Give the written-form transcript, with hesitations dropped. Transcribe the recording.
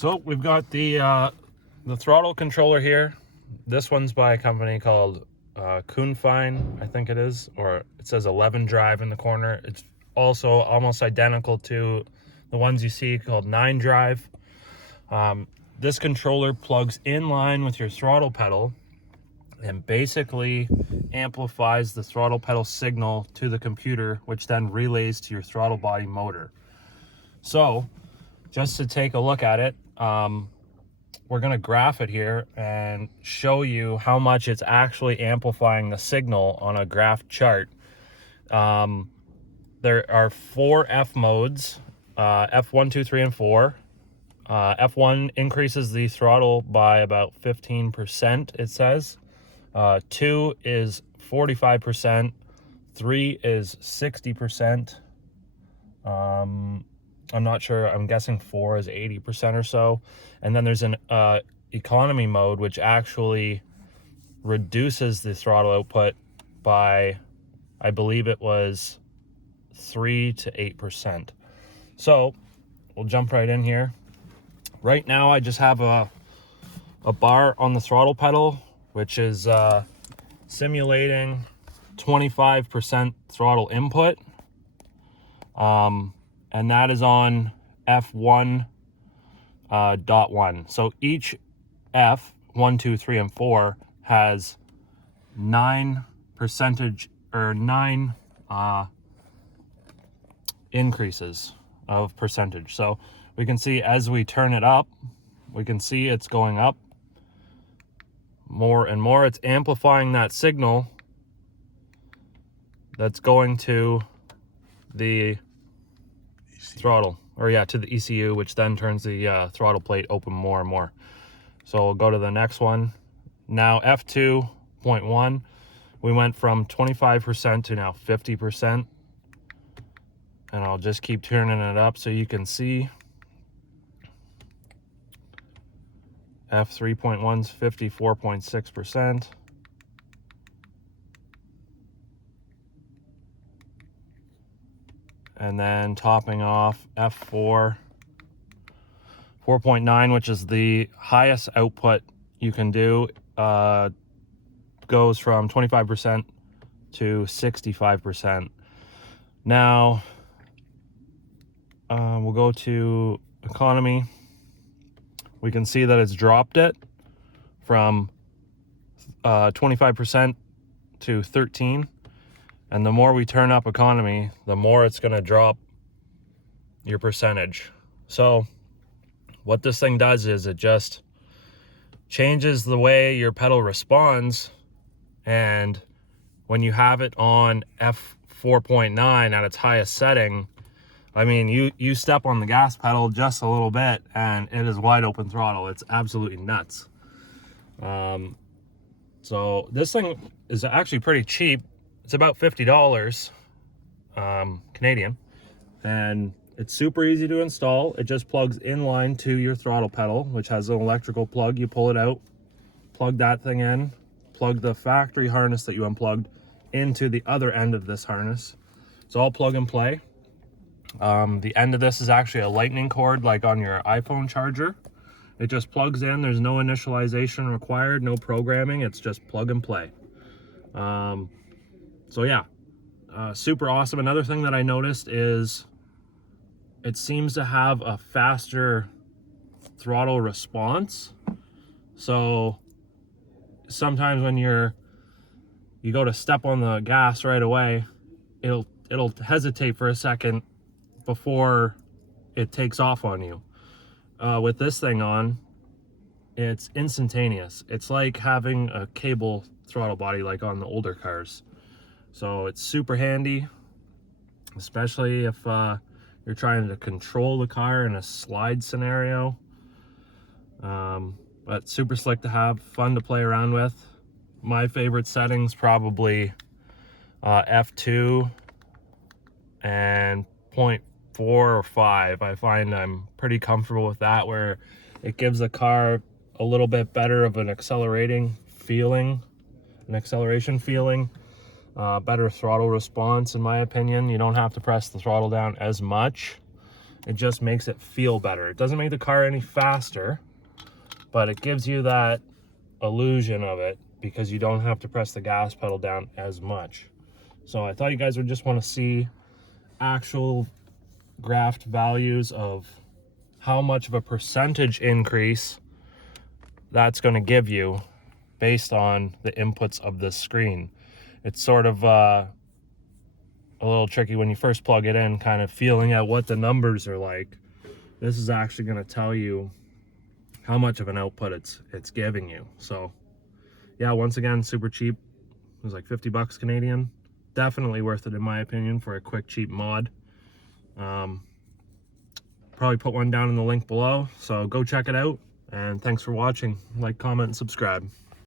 So we've got the throttle controller here. This one's by a company called Kunfine, I think it is, or it says 9Drive in the corner. It's also almost identical to the ones you see called 9Drive. This controller plugs in line with your throttle pedal and basically amplifies the throttle pedal signal to the computer, which then relays to your throttle body motor. So just to take a look at it, we're going to graph it here and show you how much it's actually amplifying the signal on a graph chart. There are 4 F modes, F1, 2, 3, and 4. F1 increases the throttle by about 15%, it says. 2 is 45%. 3 is 60%. I'm not sure. I'm guessing 4 is 80% or so. And then there's an economy mode, which actually reduces the throttle output by, I believe it was 3 to 8%. So we'll jump right in here. Right now, I just have a bar on the throttle pedal, which is simulating 25% throttle input. And that is on F1.1. So each F, 1, 2, 3, and 4 has 9 increases of percentage. So we can see as we turn it up, we can see it's going up more and more. It's amplifying that signal that's going to the throttle, or to the ECU, which then turns the throttle plate open more and more. So we'll go to the next one. Now F2.1, we went from 25% to now 50%. And I'll just keep turning it up so you can see. F3.1's 54.6%. And then topping off F4, 4.9, which is the highest output you can do, goes from 25% to 65%. Now, we'll go to economy. We can see that it's dropped it from 25% to 13%. And the more we turn up economy, the more it's going to drop your percentage. So what this thing does is it just changes the way your pedal responds. And when you have it on F4.9 at its highest setting, I mean, you step on the gas pedal just a little bit and it is wide open throttle. It's absolutely nuts. So this thing is actually pretty cheap. It's about $50 Canadian, and it's super easy to install. It just plugs in line to your throttle pedal, which has an electrical plug. You pull it out, plug that thing in, plug the factory harness that you unplugged into the other end of this harness. It's all plug and play. The end of this is actually a lightning cord, like on your iPhone charger. It just plugs in. There's no initialization required, no programming. It's just plug and play. So yeah, super awesome. Another thing that I noticed is it seems to have a faster throttle response. So sometimes when you go to step on the gas right away, it'll hesitate for a second before it takes off on you. With this thing on, it's instantaneous. It's like having a cable throttle body like on the older cars. So it's super handy, especially if you're trying to control the car in a slide scenario. But super slick to have, fun to play around with. My favorite settings probably F2 and 0.4 or 5. I find I'm pretty comfortable with that, where it gives the car a little bit better of an acceleration feeling. Better throttle response, in my opinion. You don't have to press the throttle down as much It just makes it feel better. It doesn't make the car any faster, but it gives you that illusion of it because you don't have to press the gas pedal down as much. So I thought you guys would just want to see actual graphed values of how much of a percentage increase that's going to give you based on the inputs of this screen. It's sort of a little tricky when you first plug it in, kind of feeling out what the numbers are like. This is actually going to tell you how much of an output it's giving you. So yeah, once again, super cheap. It was like 50 bucks Canadian. Definitely worth it in my opinion for a quick, cheap mod. Probably put one down in the link below, so go check it out. And thanks for watching. Like, comment, and subscribe.